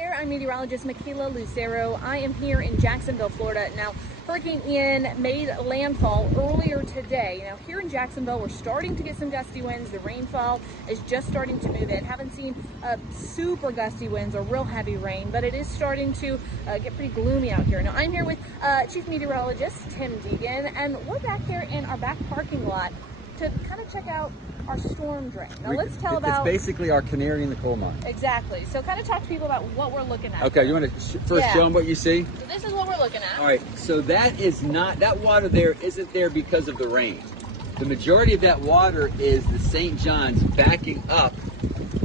there, I'm meteorologist Michaela Lucero. I am here in Jacksonville, Florida. Now, Hurricane Ian made landfall earlier today. Now, here in Jacksonville, we're starting to get some gusty winds. The rainfall is just starting to move in. Haven't seen super gusty winds or real heavy rain, but it is starting to get pretty gloomy out here. Now, I'm here with Chief Meteorologist Tim Deegan, and we're back here in our back parking lot to kind of check out our storm drain. Now let's tell about... It's basically our canary in the coal mine. Exactly. So kind of talk to people about what we're looking at. Okay, you want to first show them what you see? So this is what we're looking at. All right, so that water there isn't there because of the rain. The majority of that water is the St. John's backing up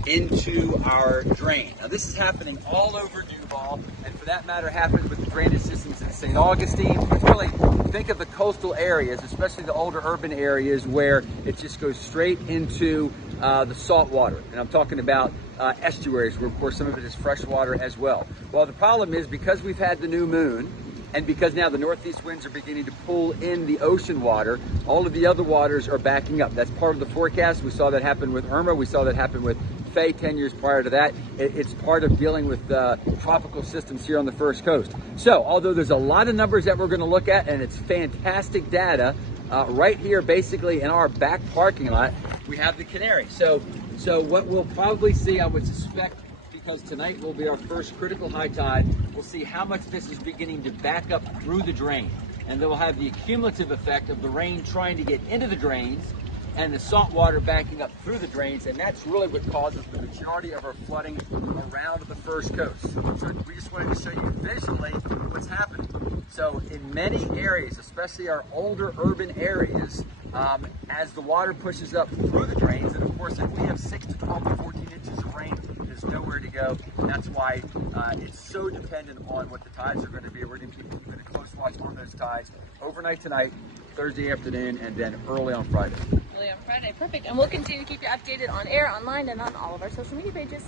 into our drain. Now this is happening all over Duval, and for that matter happens with the drainage systems in St. Augustine. It's really, think of the coastal areas, especially the older urban areas where it just goes straight into the salt water. And I'm talking about estuaries where of course some of it is fresh water as well. Well, the problem is because we've had the new moon, and because now the northeast winds are beginning to pull in the ocean water, all of the other waters are backing up. That's part of the forecast. We saw that happen with Irma. We saw that happen with Faye 10 years prior to that. It's part of dealing with tropical systems here on the first coast. So, although there's a lot of numbers that we're going to look at, and it's fantastic data, right here basically in our back parking lot, we have the canary. So what we'll probably see, I would suspect, because tonight will be our first critical high tide, we'll see how much this is beginning to back up through the drain. And then we'll have the cumulative effect of the rain trying to get into the drains and the salt water backing up through the drains, and that's really what causes the majority of our flooding around the first coast. So we just wanted to show you visually what's happening. So in many areas, especially our older urban areas, as the water pushes up through the drains, and of course if we have 6 to 12 to 14 inches of rain, there's nowhere to go. And that's why it's so dependent on what the tides are going to be. We're going to keep a close watch on those tides overnight tonight, Thursday afternoon, and then early on Friday. Early on Friday, perfect. And we'll continue to keep you updated on air, online, and on all of our social media pages.